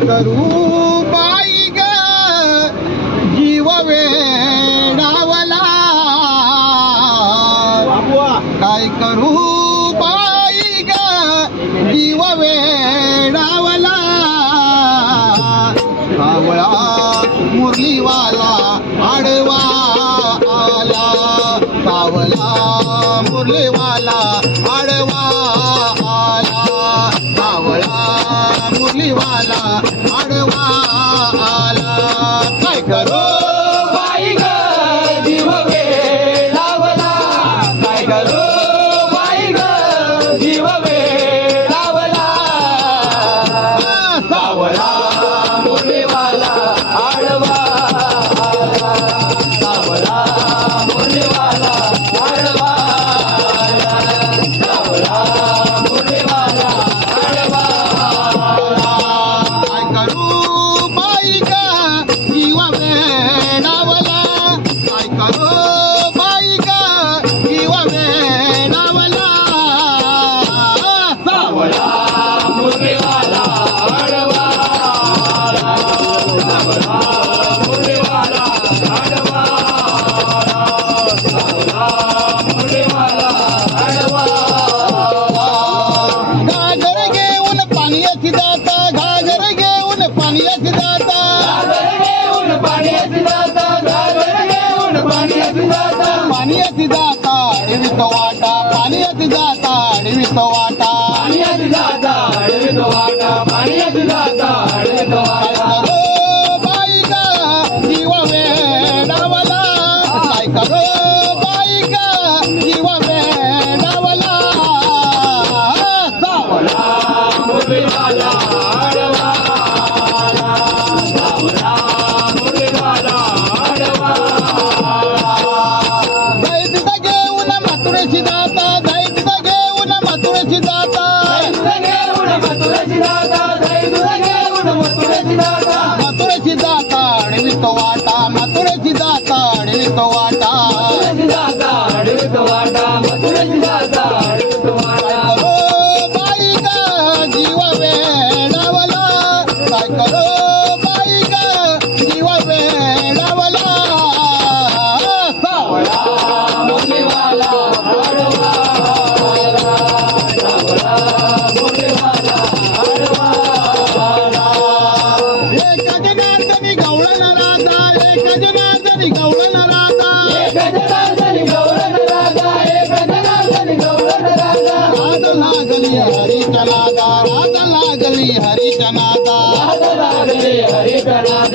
करू बाई ग जीव वेडावला काय करू बाई ग जीव वेडावला सावळा मुरलीवाला आडवा आला सावळा मुरलीवाला आडवा आला सावळा मुरलीवाला आडवा आला काय करू बाई ग जीव वेडावला काय करू बाई ग जीव वेडावला सावळा मुरलीवाला आडवा आला सावळा मुरलीवाला आडवा आला सावळा मुरलीवाला आडवा काय करू बाई ग जीव वेडावला काय करू बाई ग जीव वेडावला सावळा मुरलीवाला आडवा आला सावळा मुरलीवाला आडवा आला सावळा मुरलीवाला आडवा घागर घेऊन पाण्याची जाता घागर घेऊन पाण्याची जाता घागर घेऊन पाण्याची जाता घागर घेऊन पाण्याची जाता पाण्याची जाता अडवित वाटा पाण्याची जाता अडवित वाटा पाण्याची जाता अडवित वाटा पाण्याची जाता अडवित काय वाटा करू बाई ग जीव वेडावला काय करू बाई ग जीव वेडावला सावळा मुरलीवाला आडवा आला सावळा मुरलीवाला आडवा दैत घेऊन मथुरेची जाता दैत घेऊन मथुरेची जाता घेऊन मथुरेची जाता घेऊन मथुरेची जाता मथुरेची जाता अडवित वाटा मथुरेची जाता अडवित वाटा मथुरेची जाता अडवित वाटा मथुरेची जाता अडवित काय वाटा करू बाई ग जीव वेडावला काय करू बाई ग जीव वेडावला सावळा मुरलीवाला आडवा आला सावळा मुरलीवाला आडवा आला एक जनार्दनी गवळण राजा एक जनार्दनी गवळण राजा एक जनार्दनी गौरण राजा एक जनार्दनी गौरण राजा राज लागली हरीच्या नादा राज लागली हरीच्या नादा राज लागले हरिकनादा